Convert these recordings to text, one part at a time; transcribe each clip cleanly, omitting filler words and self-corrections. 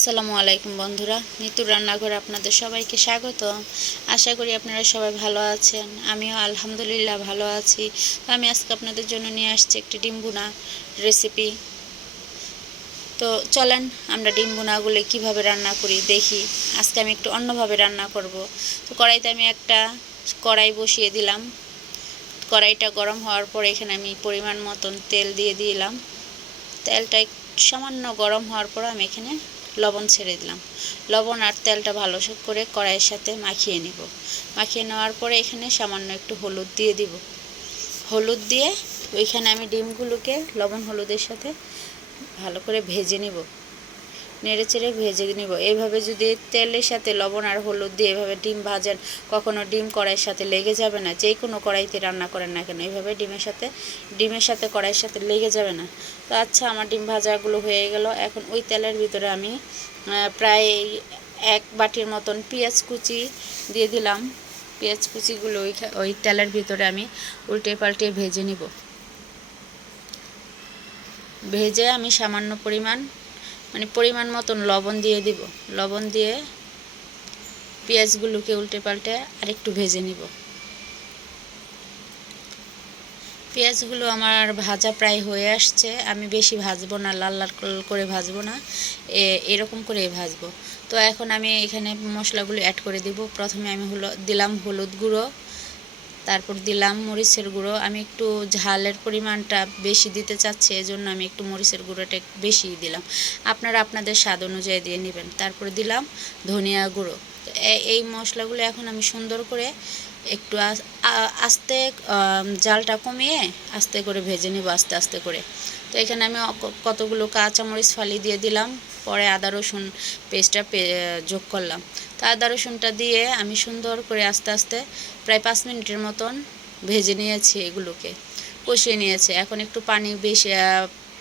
আসসালামু আলাইকুম বন্ধুরা, নিতুর রান্নাঘরে আপনাদের সবাইকে স্বাগত। আশা করি আপনারা সবাই ভালো আছেন। আমিও আলহামদুলিল্লাহ ভালো আছি। তো আমি আজকে আপনাদের জন্য নিয়ে আসছি একটি ডিম ভুনা রেসিপি। তো চলেন আমরা ডিম ভুনাগুলো কীভাবে রান্না করি দেখি। আজকে আমি একটু অন্যভাবে রান্না করব। তো কড়াইতে আমি একটা কড়াই বসিয়ে দিলাম। কড়াইটা গরম হওয়ার পর এখানে আমি পরিমাণ মতন তেল দিয়ে দিলাম। তেলটা সামান্য গরম হওয়ার পর আমি এখানে লবণ ছেড়ে দিলাম। লবণ আর তেলটা ভালো করে কড়াইয়ের সাথে মাখিয়ে নিব। মাখিয়ে নেওয়ার পরে এখানে সামান্য একটু হলুদ দিয়ে দিব। হলুদ দিয়ে ওইখানে আমি ডিমগুলোকে লবণ হলুদের সাথে ভালো করে ভেজে নিব, নেড়ে চেড়ে ভেজে নিব। এইভাবে যদি তেলের সাথে লবণ আর হলুদ দিয়ে এভাবে ডিম ভাজেন, কখনো ডিম কড়াইয়ের সাথে লেগে যাবে না। যে কোনো কড়াইতে রান্না করেন না কেন, এইভাবে ডিমের সাথে কড়াইয়ের সাথে লেগে যাবে না। তো আচ্ছা, আমার ডিম ভাজাগুলো হয়ে গেল। এখন ওই তেলের ভিতরে আমি প্রায় এক বাটির মতন পেঁয়াজ কুচি দিয়ে দিলাম। পেঁয়াজ কুচিগুলো ওই তেলের ভিতরে আমি উল্টে পাল্টে ভেজে নিব। ভেজে আমি সামান্য পরিমাণ মতন লবণ দিয়ে দিব। লবণ দিয়ে পেঁয়াজগুলোকে উল্টে পাল্টে আরেকটু ভেজে নিব। পেঁয়াজগুলো আমার ভাজা প্রায় হয়ে আসছে। আমি বেশি ভাজবো না, লাল লাল করে ভাজবো না, এরকম করে ভাজবো। তো এখন আমি এখানে মশলাগুলো অ্যাড করে দিব। প্রথমে আমি দিলাম হলুদ গুঁড়ো, তারপর দিলাম মরিচের গুঁড়ো। আমি একটু ঝালের পরিমাণটা বেশি দিতে চাচ্ছি, এজন্য আমি একটু মরিচের গুঁড়োটা বেশি দিলাম। আপনারা আপনাদের স্বাদ অনুযায়ী দিয়ে নেবেন। তারপরে দিলাম ধনিয়া গুঁড়ো। তো এই মশলাগুলো এখন আমি সুন্দর করে একটু আস্তে জালটা কমিয়ে আস্তে করে ভেজে নিব, আস্তে আস্তে করে। তো এখানে আমি কতগুলো কাঁচামরিচ ফালি দিয়ে দিলাম। পরে আদা রসুন পেস্টটা যোগ করলাম। তো আদা রসুনটা দিয়ে আমি সুন্দর করে আস্তে আস্তে প্রায় 5 মিনিটের মতন ভেজে নিয়েছি, এগুলোকে কষিয়ে নিয়েছি। এখন একটু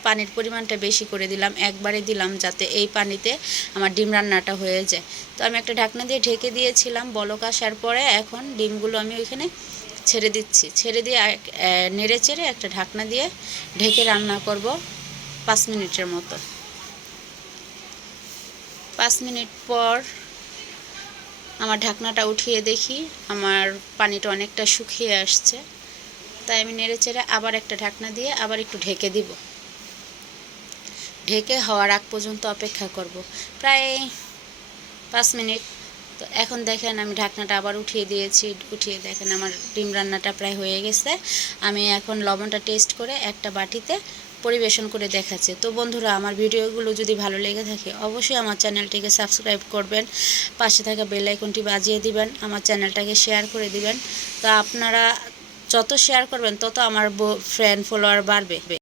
পানির পরিমাণটা বেশি করে দিলাম, একবারে দিলাম, যাতে এই পানিতে আমার ডিম রান্নাটা হয়ে যায়। তো আমি একটা ঢাকনা দিয়ে ঢেকে দিয়েছিলাম। বলক আসার পরে এখন ডিমগুলো আমি ওইখানে ছেড়ে দিচ্ছি। ছেড়ে দিয়ে নেড়ে চেড়ে একটা ঢাকনা দিয়ে ঢেকে রান্না করব 5 মিনিটের মতো। 5 মিনিট পর আমার ঢাকনাটা উঠিয়ে দেখি আমার পানিটা অনেকটা শুকিয়ে আসছে। তাই আমি নেড়ে চেড়ে আবার একটা ঢাকনা দিয়ে আবার একটু ঢেকে দিব। ঢেকে হওয়ার আগ পর্যন্ত অপেক্ষা করব, প্রায় 5 মিনিট। তো এখন দেখেন আমি ঢাকনাটা আবার উঠিয়ে দিয়েছি। উঠিয়ে দেখেন আমার ডিম রান্নাটা প্রায় হয়ে গেছে। আমি এখন লবণটা টেস্ট করে একটা বাটিতে পরিবেশন করে দেখাচ্ছি। তো বন্ধুরা, আমার ভিডিওগুলো যদি ভালো লেগে থাকে অবশ্যই আমার চ্যানেলটিকে সাবস্ক্রাইব করবেন, পাশে থাকা বেল আইকনটি বাজিয়ে দিবেন, আমার চ্যানেলটাকে শেয়ার করে দিবেন। তো আপনারা যত শেয়ার করবেন তত আমার ফ্রেন্ড ফলোয়ার বাড়বে।